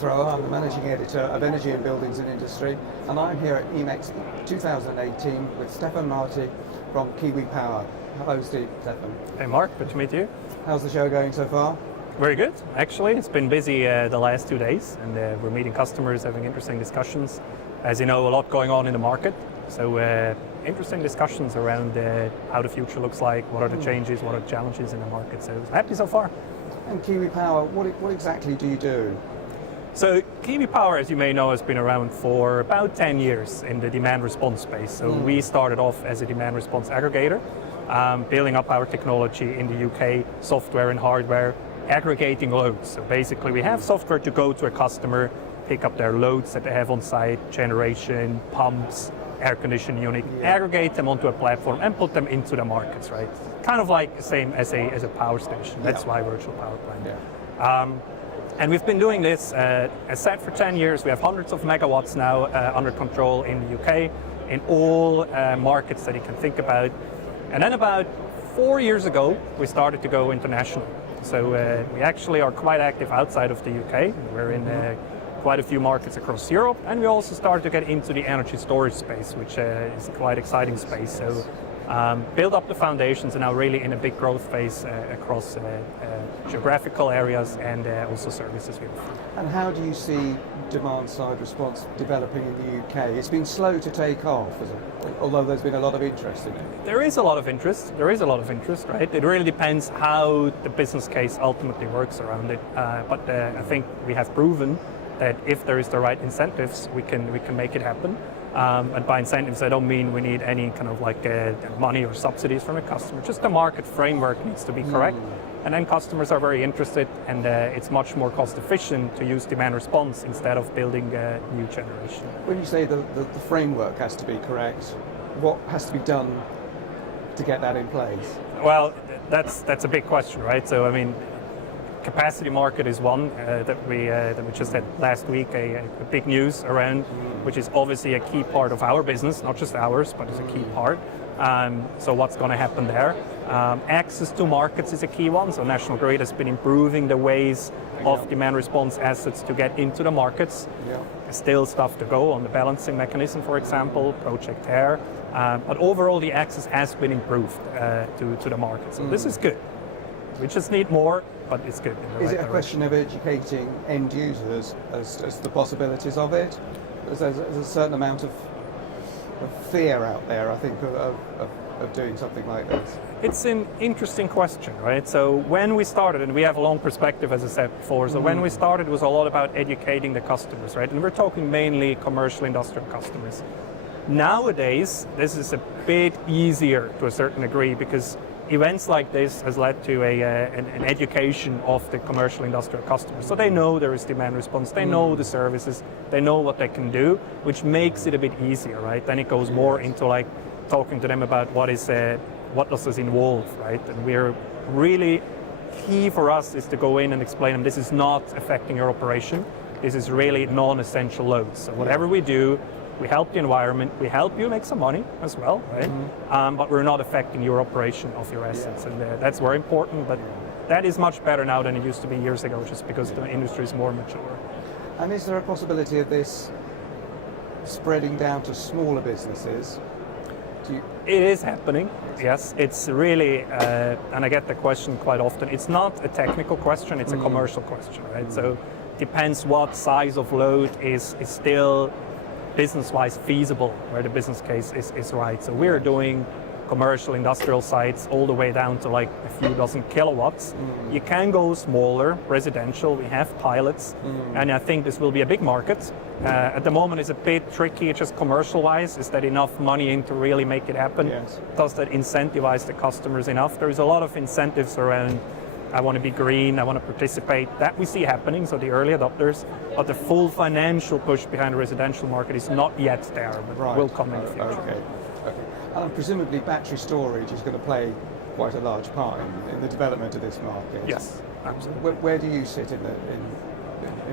Thrower. I'm the Managing Editor of Energy and Buildings and Industry, and I'm here at EMEX 2018 with Stephan Marty from KiWi Power. Hello, Stephan. Hey Mark, good to meet you. How's the show going so far? Very good, actually. It's been busy the last 2 days, and we're meeting customers, having interesting discussions. As you know, a lot going on in the market, so interesting discussions around how the future looks like, what are the changes, what are the challenges in the market. So happy so far. And KiWi Power, what exactly do you do? So KiWi Power, as you may know, has been around for about 10 years in the demand response space. So we started off as a demand response aggregator, building up our technology in the UK, software and hardware, aggregating loads. So basically we have software to go to a customer, pick up their loads that they have on site, generation, pumps, air conditioning unit, aggregate them onto a platform and put them into the markets, right? Kind of like the same as a power station. That's why virtual power plant. And we've been doing this, as said, for 10 years. We have hundreds of megawatts now under control in the UK, in all markets that you can think about. And then about 4 years ago, we started to go international. So we actually are quite active outside of the UK. We're in quite a few markets across Europe, and we also started to get into the energy storage space, which is a quite exciting space. So build up the foundations and now really in a big growth phase across geographical areas and also services. And how do you see demand-side response developing in the UK? It's been slow to take off, although there's been a lot of interest in it. There is a lot of interest. There is a lot of interest, right? It really depends how the business case ultimately works around it. But I think we have proven that if there is the right incentives, we can make it happen. And by incentives, I don't mean we need any kind of like money or subsidies from a customer. Just the market framework needs to be correct. And then customers are very interested, and it's much more cost efficient to use demand response instead of building new generation. When you say the framework has to be correct, what has to be done to get that in place? Well, that's a big question, right? So I mean, capacity market is one that we just had last week, a big news around, which is obviously a key part of our business, not just ours, but it's a key part. So what's going to happen there? Access to markets is a key one. So National Grid has been improving the ways of demand response assets to get into the markets. There's still stuff to go on the balancing mechanism, for example, Project AIR. But overall, the access has been improved to the market. So this is good. We just need more, but it's good. Is it a question of educating end users as the possibilities of it? There's a certain amount of fear out there, I think, of doing something like this. It's an interesting question, right? So when we started, and we have a long perspective, as I said before, so when we started, it was a lot about educating the customers, right? And we're talking mainly commercial industrial customers. Nowadays, this is a bit easier to a certain degree because events like this has led to an education of the commercial industrial customers. So they know there is demand response, they know the services, they know what they can do, which makes it a bit easier, right? Then it goes more into like talking to them about what does this involve, right? And we're really, key for us is to go in and explain them, this is not affecting your operation, this is really non-essential loads. So whatever we do, we help the environment, we help you make some money as well, right? But we're not affecting your operation of your assets, and that's very important, but that is much better now than it used to be years ago, just because the industry is more mature. And is there a possibility of this spreading down to smaller businesses? It is happening, yes. It's really, and I get the question quite often, it's not a technical question, it's a commercial question, right? So it depends what size of load is still business-wise feasible, where the business case is right. So we're doing commercial industrial sites all the way down to like a few dozen kilowatts. You can go smaller, residential, we have pilots, and I think this will be a big market. At the moment it's a bit tricky, just commercial-wise, is that enough money in to really make it happen? Does that incentivize the customers enough? There is a lot of incentives around, I want to be green, I want to participate. That we see happening, so the early adopters, but the full financial push behind the residential market is not yet there, but will come in the future. Okay. And presumably battery storage is going to play quite a large part in the development of this market. Yes, absolutely. Where do you sit in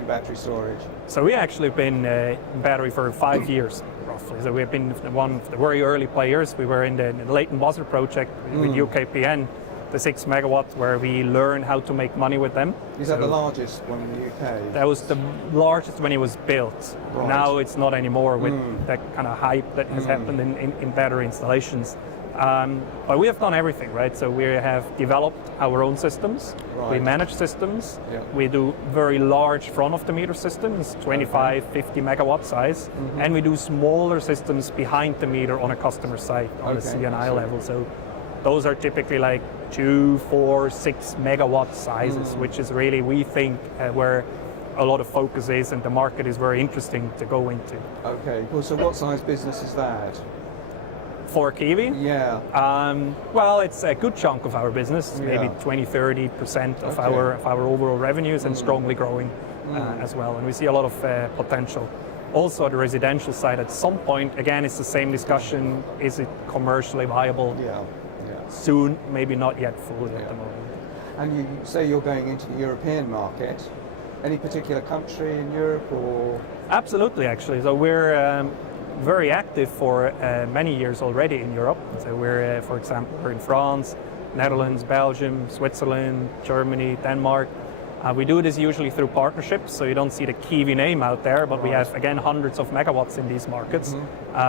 battery storage? So we actually have been in battery for 5 years, roughly. So we've been one of the very early players. We were in the Leighton Buzzard project with UKPN the 6 megawatts, where we learn how to make money with them. Is that the largest one in the UK? That was the largest when it was built. Right. Now it's not anymore with that kind of hype that has happened in battery installations. But we have done everything, right? So we have developed our own systems. Right. We manage systems. Yeah. We do very large front-of-the-meter systems, 25, 50 megawatt size. And we do smaller systems behind the meter on a customer site on the CNI level. So those are typically like 2, 4, 6 megawatt sizes, which is really, we think, where a lot of focus is, and the market is very interesting to go into. Okay, well, so what size business is that? For KiWi? Yeah. Well, it's a good chunk of our business, maybe 20-30% of our overall revenues, and strongly growing as well. And we see a lot of potential. Also, at the residential side, at some point, again, it's the same discussion: is it commercially viable? Yeah. Soon, maybe not yet fully at the moment. And you say you're going into the European market. Any particular country in Europe, or? Absolutely, actually. So we're very active for many years already in Europe. So we're, for example, we're in France, Netherlands, Belgium, Switzerland, Germany, Denmark. We do this usually through partnerships, so you don't see the KiWi name out there, but we have, again, hundreds of megawatts in these markets,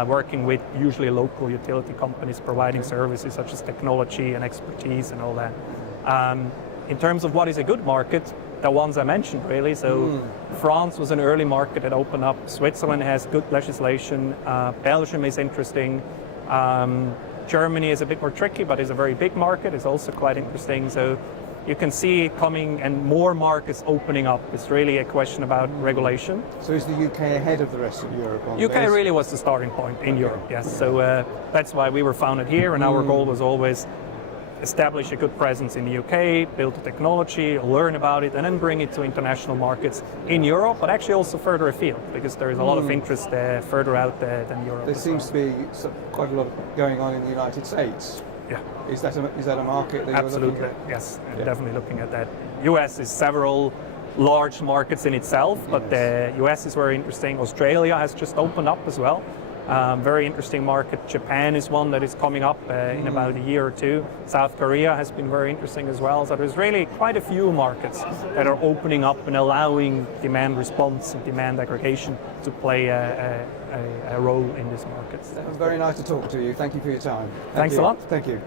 working with usually local utility companies providing services such as technology and expertise and all that. In terms of what is a good market, the ones I mentioned, really. So France was an early market that opened up. Switzerland has good legislation. Belgium is interesting. Germany is a bit more tricky, but is a very big market. It's also quite interesting. So you can see it coming, and more markets opening up. It's really a question about regulation. So is the UK ahead of the rest of Europe on UK this? really was the starting point in Europe, yes. So that's why we were founded here, and our goal was always establish a good presence in the UK, build the technology, learn about it, and then bring it to international markets in Europe, but actually also further afield, because there is a lot of interest further out than Europe. There seems to be quite a lot going on in the United States. Yeah. Is that a market that Absolutely, you're looking at? yes. Definitely looking at that. US is several large markets in itself, but the US is very interesting. Australia has just opened up as well. Very interesting market. Japan is one that is coming up in about a year or two. South Korea has been very interesting as well. So there's really quite a few markets that are opening up and allowing demand response and demand aggregation to play a role in these markets. It was very nice to talk to you. Thank you for your time. Thanks a lot. Thank you.